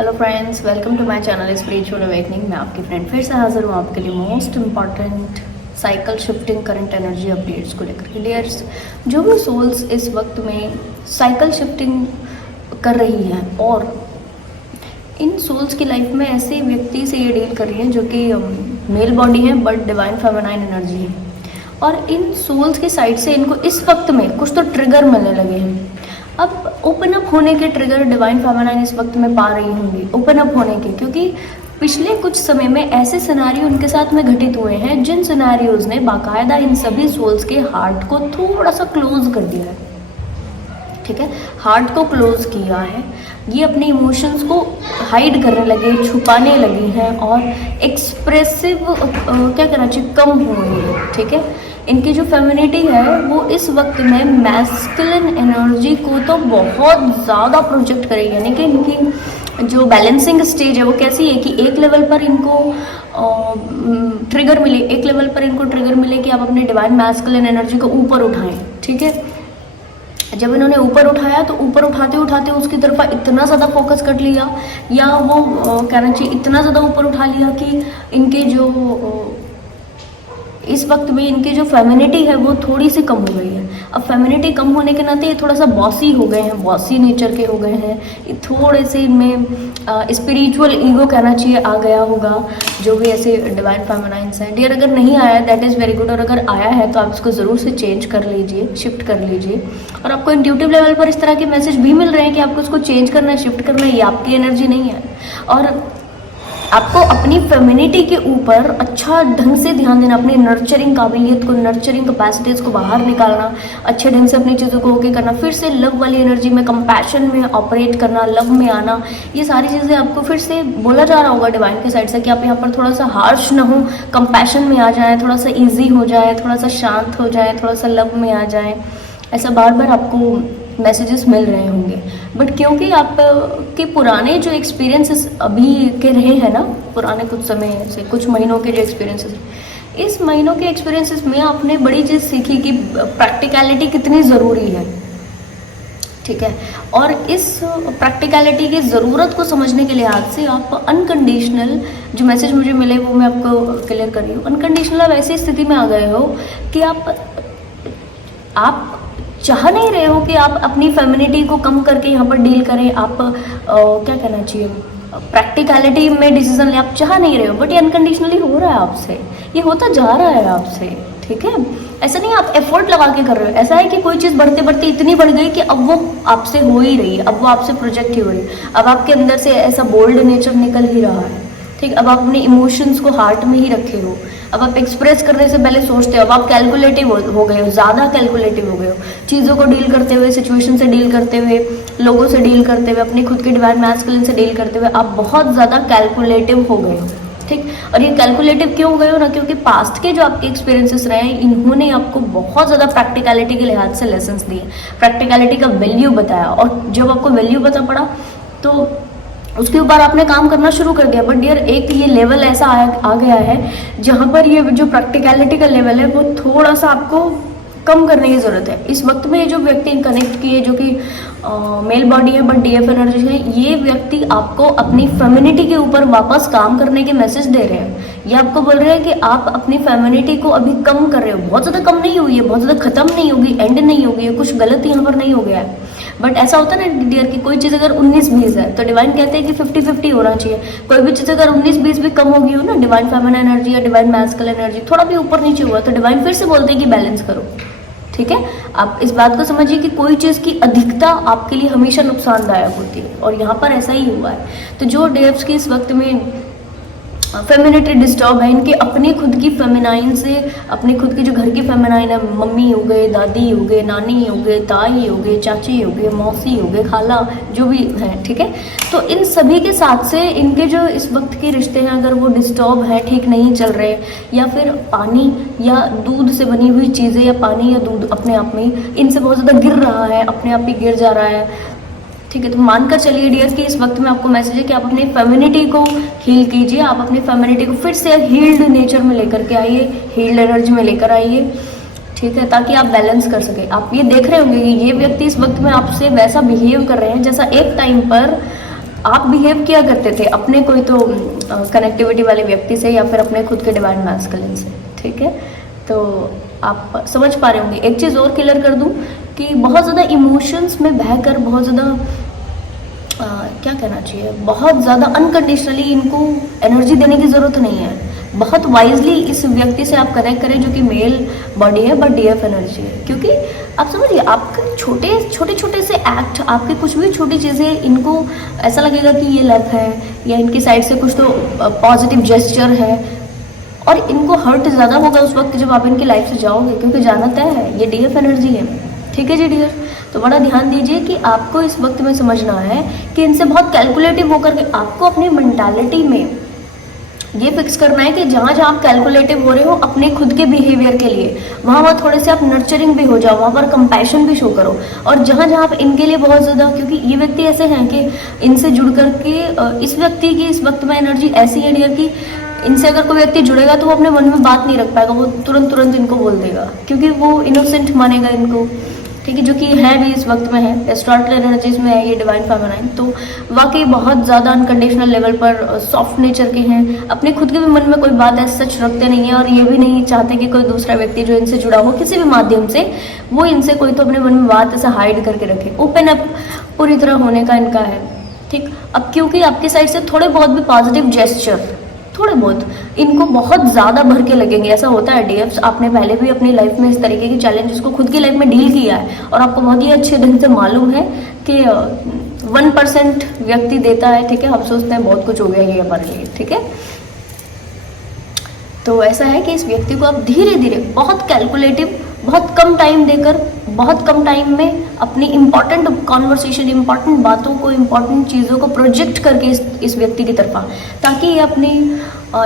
Hello friends, welcome to my channel spiritual awakening. मैं आपकी friend फिर से हाजिर हूँ आपके लिए most important cycle shifting current energy updates को लेकर के। डियर्स, जो भी सोल्स इस वक्त में साइकिल शिफ्टिंग कर रही हैं और इन सोल्स की लाइफ में ऐसे व्यक्ति से ये डील कर रही हैं जो कि मेल बॉडी है बट डिवाइन फेमिनाइन एनर्जी है, और इन सोल्स की साइड से इनको इस वक्त में कुछ तो ट्रिगर मिलने लगे हैं। अब ओपन अप होने के ट्रिगर डिवाइन फेमिनाइन इस वक्त में पा रही होंगी, ओपन अप होने के, क्योंकि पिछले कुछ समय में ऐसे सिनेरियो उनके साथ में घटित हुए हैं जिन सिनेरियोज ने बाकायदा इन सभी सोल्स के हार्ट को थोड़ा सा क्लोज कर दिया है। ठीक है, हार्ट को क्लोज किया है। ये अपने इमोशंस को हाइड करने लगे, छुपाने लगी हैं और एक्सप्रेसिव क्या कहना चाहिए, कम हो रही है। ठीक है, इनकी जो फेमिनिटी है वो इस वक्त में मैस्कुलिन एनर्जी को तो बहुत ज़्यादा प्रोजेक्ट करेगी। यानी कि इनकी जो बैलेंसिंग स्टेज है वो कैसी है कि एक लेवल पर इनको ट्रिगर मिले, एक लेवल पर इनको ट्रिगर मिले कि आप अपने डिवाइन मैस्कुलिन एनर्जी को ऊपर उठाएं। ठीक है, जब इन्होंने ऊपर उठाया तो ऊपर उठाते उठाते उसकी तरफ इतना ज़्यादा फोकस कर लिया, या वो कहना चाहिए इतना ज़्यादा ऊपर उठा लिया कि इनके जो इस वक्त में इनकी जो फेमिनिटी है वो थोड़ी सी कम हो गई है। अब फेमिनिटी कम होने के नाते ये थोड़ा सा बॉसी हो गए हैं, बॉसी नेचर के हो गए हैं। ये थोड़े से इनमें स्पिरिचुअल ईगो कहना चाहिए आ गया होगा, जो भी ऐसे डिवाइन फेमिनाइंस हैं। डियर, अगर नहीं आया दैट इज़ वेरी गुड, और अगर आया है तो आप इसको ज़रूर से चेंज कर लीजिए, शिफ्ट कर लीजिए। और आपको इंट्यूटिव लेवल पर इस तरह के मैसेज भी मिल रहे हैं कि आपको इसको चेंज करना है, शिफ्ट करना है। ये आपकी एनर्जी नहीं है, और आपको अपनी फेमिनिटी के ऊपर अच्छा ढंग से ध्यान देना, अपनी नर्चरिंग काबिलियत को, नर्चरिंग कैपेसिटीज़ को बाहर निकालना, अच्छे ढंग से अपनी चीज़ों को ओके करना, फिर से लव वाली एनर्जी में, कंपैशन में ऑपरेट करना, लव में आना। ये सारी चीज़ें आपको फिर से बोला जा रहा होगा डिवाइन के साइड से कि आप यहाँ पर थोड़ा सा हार्श ना हो, कंपैशन में आ जाए, थोड़ा सा ईजी हो जाए, थोड़ा सा शांत हो जाए, थोड़ा सा लव में आ जाए। ऐसा बार बार आपको मैसेजेस मिल रहे होंगे। बट क्योंकि आप के पुराने जो एक्सपीरियंसेस अभी के रहे हैं ना, पुराने कुछ समय से, कुछ महीनों के जो एक्सपीरियंसेस, इस महीनों के एक्सपीरियंसेस में आपने बड़ी चीज़ सीखी कि प्रैक्टिकलिटी कितनी ज़रूरी है। ठीक है, और इस प्रैक्टिकलिटी की ज़रूरत को समझने के लिहाज से आप अनकंडीशनल, जो मैसेज मुझे मिले वो मैं आपको क्लियर कर रही हूँ। अनकंडीशनल आप ऐसी स्थिति में आ गए हो कि आप चाह नहीं रहे हो कि आप अपनी फेमिनिटी को कम करके यहाँ पर डील करें। आप क्या कहना चाहिए, प्रैक्टिकलिटी में डिसीजन ले, आप चाह नहीं रहे हो, बट ये अनकंडीशनली हो रहा है आपसे, ये होता जा रहा है आपसे। ठीक है, ऐसा नहीं आप एफर्ट लगा के कर रहे हो, ऐसा है कि कोई चीज़ बढ़ते बढ़ते इतनी बढ़ गई कि अब वो आपसे हो ही रही है, अब वो आपसे प्रोजेक्ट ही हो रही है, अब आपके अंदर से ऐसा बोल्ड नेचर निकल ही रहा है। ठीक, अब आप अपने इमोशंस को हार्ट में ही रखे हो, अब आप एक्सप्रेस करने से पहले सोचते हो, अब आप कैलकुलेटिव हो गए हो, ज़्यादा कैलकुलेटिव हो गए हो, चीज़ों को डील करते हुए, सिचुएशन से डील करते हुए, लोगों से डील करते हुए, अपनी खुद के डिवाइन मैस्कुलिन से डील करते हुए आप बहुत ज़्यादा कैलकुलेटिव हो गए हो। ठीक, और ये कैलकुलेटिव क्यों हो गए हो ना, क्योंकि पास्ट के जो आपके एक्सपीरियंसेस रहे हैं इन्होंने आपको बहुत ज़्यादा प्रैक्टिकलिटी के लिहाज से लेसन्स दिए, प्रैक्टिकलिटी का वैल्यू बताया, और जब आपको वैल्यू पता पड़ा तो उसके ऊपर आपने काम करना शुरू कर दिया। बट डियर, एक ये लेवल ऐसा आ गया है जहाँ पर ये जो प्रैक्टिकलिटी का लेवल है वो थोड़ा सा आपको कम करने की ज़रूरत है। इस वक्त में जो व्यक्ति कनेक्ट किए, जो कि मेल बॉडी है बट डीएफ एनर्जी है, ये व्यक्ति आपको अपनी फेमिनिटी के ऊपर वापस काम करने के मैसेज दे रहे हैं। ये आपको बोल रहे हैं कि आप अपनी फेमिनिटी को अभी कम कर रहे हो, बहुत ज़्यादा कम नहीं हुई है, बहुत ज़्यादा खत्म नहीं होगी, एंड नहीं होगी, कुछ गलत यहाँ पर नहीं हो गया है। बट ऐसा होता है ना डियर कि कोई चीज़ अगर 19-20 है तो डिवाइन कहते हैं कि 50-50 होना चाहिए। कोई भी चीज़ अगर 19-20 भी कम होगी हो ना, डिवाइन फेमिनिन एनर्जी या डिवाइन मैस्कुलिन एनर्जी थोड़ा भी ऊपर नीचे हुआ तो डिवाइन फिर से बोलते हैं कि बैलेंस करो। ठीक है, आप इस बात को समझिए कि कोई चीज़ की अधिकता आपके लिए हमेशा नुकसानदायक होती है, और यहाँ पर ऐसा ही हुआ है। तो जो डेव्स की इस वक्त में फेमिनिटी डिस्टर्ब है, इनके अपनी खुद की फेमिनाइन से, अपनी खुद की जो घर की फेमिनाइन है, मम्मी हो गए, दादी हो गए, नानी हो गए, ताई हो गए, चाची हो गए, मौसी हो गए, खाला, जो भी है। ठीक है, तो इन सभी के साथ से इनके जो इस वक्त के रिश्ते हैं अगर वो डिस्टर्ब है, ठीक नहीं चल रहे, या फिर पानी या दूध से बनी हुई चीज़ें या पानी या दूध अपने आप में इनसे बहुत ज़्यादा गिर रहा है, अपने आप ही गिर जा रहा है। ठीक है, तो मानकर चलिए डियर कि इस वक्त में आपको मैसेज है कि आप अपनी फेमिनिटी को हील कीजिए, आप अपनी फेमिनिटी को फिर से हील्ड नेचर में लेकर के आइए, हील्ड एनर्जी में लेकर आइए। ठीक है, ताकि आप बैलेंस कर सके। आप ये देख रहे होंगे कि ये व्यक्ति इस वक्त में आपसे वैसा बिहेव कर रहे हैं जैसा एक टाइम पर आप बिहेव किया करते थे अपने कोई तो कनेक्टिविटी वाले व्यक्ति से या फिर अपने खुद के डिवाइन मैस्कुलिन से, ठीक है। तो आप समझ पा रहे होंगे। एक चीज़ और क्लियर कर दूं कि बहुत ज़्यादा इमोशंस में बहकर बहुत ज़्यादा क्या कहना चाहिए, बहुत ज़्यादा अनकंडीशनली इनको एनर्जी देने की ज़रूरत नहीं है। बहुत वाइजली इस व्यक्ति से आप कनेक्ट करें जो कि मेल बॉडी है बट डीएफ एनर्जी है, क्योंकि आप समझिए आपके छोटे छोटे से एक्ट, आपके कुछ भी छोटी चीज़ें इनको ऐसा लगेगा कि ये लक है या इनकी साइड से कुछ तो पॉजिटिव जेस्चर है, और इनको हर्ट ज़्यादा होगा उस वक्त जब आप इनकी लाइफ से जाओगे, क्योंकि जाना तय है, ये डीएफ एनर्जी है, ठीक है जी डियर। तो बड़ा ध्यान दीजिए कि आपको इस वक्त में समझना है कि इनसे बहुत कैलकुलेटिव होकर के आपको अपनी मेंटालिटी में ये फिक्स करना है कि जहाँ जहाँ आप कैलकुलेटिव हो रहे हो अपने खुद के बिहेवियर के लिए, वहाँ थोड़े से आप नर्चरिंग भी हो जाओ, वहाँ पर कंपैशन भी शो करो। और जहाँ जहाँ आप इनके लिए बहुत ज़्यादा, क्योंकि ये व्यक्ति ऐसे हैं कि इनसे जुड़ करके इस व्यक्ति की इस वक्त में एनर्जी ऐसी है डियर कि इनसे अगर कोई व्यक्ति जुड़ेगा तो वो अपने मन में बात नहीं रख पाएगा, वो तुरंत इनको बोल देगा, क्योंकि वो इनोसेंट मानेगा इनको, ठीक है, जो कि है भी इस वक्त में है, एस्ट्रॉटल एनर्जीज में है ये डिवाइन फेमिनाइन। तो वाकई बहुत ज़्यादा अनकंडीशनल लेवल पर सॉफ्ट नेचर के हैं, अपने खुद के भी मन में कोई बात ऐसा सच रखते नहीं है, और ये भी नहीं चाहते कि कोई दूसरा व्यक्ति जो इनसे जुड़ा हो किसी भी माध्यम से वो इनसे कोई तो अपने मन में बात ऐसा हाइड करके रखे। ओपन अप पूरी तरह होने का इनका है, ठीक। अब क्योंकि आपकी साइड से थोड़े बहुत भी पॉजिटिव जेस्चर, थोड़े बहुत इनको बहुत ज़्यादा भर के लगेंगे, ऐसा होता है डीएफ्स। आपने पहले भी अपनी लाइफ में इस तरीके की चैलेंजेस को खुद की लाइफ में डील किया है, और आपको बहुत ही अच्छे ढंग से मालूम है कि 1% व्यक्ति देता है, ठीक है, हम सोचते हैं बहुत कुछ हो गया ये हमारे लिए, ठीक है। तो ऐसा है कि इस व्यक्ति को आप धीरे धीरे बहुत कैलकुलेटिव, बहुत कम टाइम देकर, बहुत कम टाइम में अपनी इंपॉर्टेंट कॉन्वर्सेशन, इंपॉर्टेंट बातों को, इंपॉर्टेंट चीज़ों को प्रोजेक्ट करके इस व्यक्ति की तरफ, ताकि ये अपनी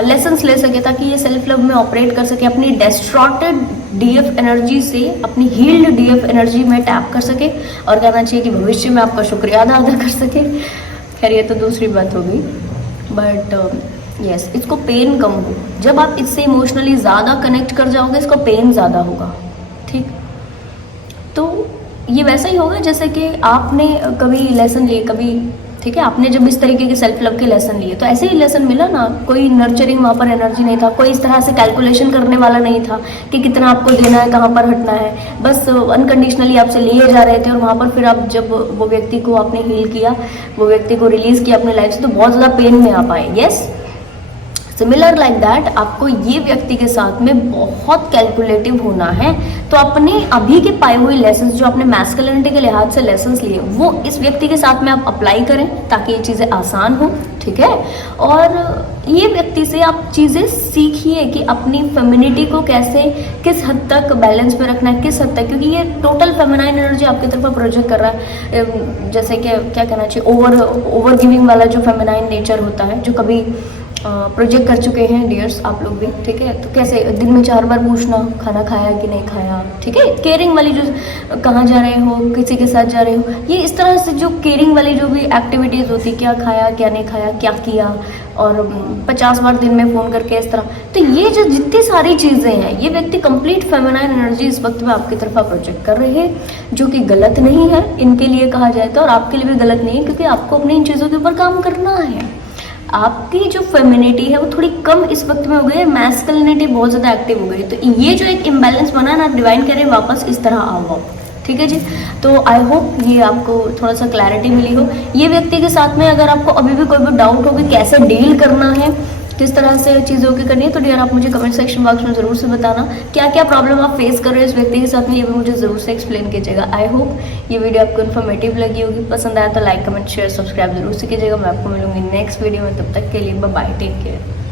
लेसन्स ले सके, ताकि ये सेल्फ लव में ऑपरेट कर सके, अपनी डिस्ट्रॉटेड डीएफ एनर्जी से अपनी हील्ड डीएफ एनर्जी में टैप कर सके, और कहना चाहिए कि भविष्य में आपका शुक्रिया अदा कर सके। खैर ये तो दूसरी बात होगी, बट यस, इसको पेन कम हो। जब आप इससे इमोशनली ज़्यादा कनेक्ट कर जाओगे इसको पेन ज़्यादा होगा, ठीक। तो ये वैसा ही होगा जैसे कि आपने कभी लेसन लिए, कभी, ठीक है, आपने जब इस तरीके के सेल्फ लव के लेसन लिए तो ऐसे ही लेसन मिला ना, कोई नर्चरिंग वहाँ पर एनर्जी नहीं था, कोई इस तरह से कैलकुलेशन करने वाला नहीं था कि कितना आपको देना है, कहाँ पर हटना है, बस अनकंडीशनली आपसे लिए जा रहे थे। और वहाँ पर फिर आप जब वो व्यक्ति को आपने हील किया, वो व्यक्ति को रिलीज़ किया अपने लाइफ से, तो बहुत ज़्यादा पेन में आप आए। यस, सिमिलर लाइक दैट आपको ये व्यक्ति के साथ में बहुत कैलकुलेटिव होना है। तो अपने अभी के पाए हुए लेसन्स, जो आपने मैस्कुलिनिटी के लिहाज से लेसन्स लिए, वो इस व्यक्ति के साथ में आप अप्लाई करें ताकि ये चीज़ें आसान हो, ठीक है। और ये व्यक्ति से आप चीज़ें सीखिए कि अपनी फेमिनिटी को कैसे, किस हद तक बैलेंस में रखना है, किस हद तक, क्योंकि ये टोटल फेमिनाइन एनर्जी आपकी तरफ प्रोजेक्ट कर रहा है। जैसे कि क्या कहना चाहिए, ओवर गिविंग वाला जो फेमिनाइन नेचर होता है, जो कभी प्रोजेक्ट कर चुके हैं डियर्स आप लोग भी, ठीक है। तो कैसे दिन में 4 बार पूछना खाना खाया कि नहीं खाया, ठीक है। केयरिंग वाली जो, कहाँ जा रहे हो, किसी के साथ जा रहे हो, ये इस तरह से जो केयरिंग वाली जो भी एक्टिविटीज़ होती, क्या खाया क्या नहीं खाया, क्या किया, और 50 बार दिन में फ़ोन करके इस तरह। तो ये जो जितनी सारी चीज़ें हैं, ये व्यक्ति कंप्लीट फेमिनाइन एनर्जी इस वक्त में आपकी तरफ प्रोजेक्ट कर रहे हैं, जो कि गलत नहीं है इनके लिए कहा जाए तो, और आपके लिए भी गलत नहीं है, क्योंकि आपको अपनी इन चीज़ों के ऊपर काम करना है। आपकी जो फेमिनिटी है वो थोड़ी कम इस वक्त में हो गई है, मैस्कुलिनिटी बहुत ज़्यादा एक्टिव हो गई है। तो ये जो एक इम्बैलेंस बना ना, डिवाइन कह रहे हैं वापस इस तरह आओ आप, ठीक है जी। तो आई होप ये आपको थोड़ा सा क्लैरिटी मिली हो। ये व्यक्ति के साथ में अगर आपको अभी भी कोई भी डाउट हो कि कैसे डील करना है, किस तरह से चीज़ों की करनी है, तो डियर आप मुझे कमेंट सेक्शन बॉक्स में ज़रूर से बताना क्या क्या प्रॉब्लम आप फेस कर रहे हो इस व्यक्ति के साथ में, ये भी मुझे ज़रूर से एक्सप्लेन कीजिएगा। आई होप ये वीडियो आपको इन्फॉर्मेटिव लगी होगी। पसंद आया तो लाइक कमेंट शेयर सब्सक्राइब जरूर से कीजिएगा। मैं आपको मिलूंगी नेक्स्ट वीडियो में, तब तक के लिए बाय बाय, टेक केयर।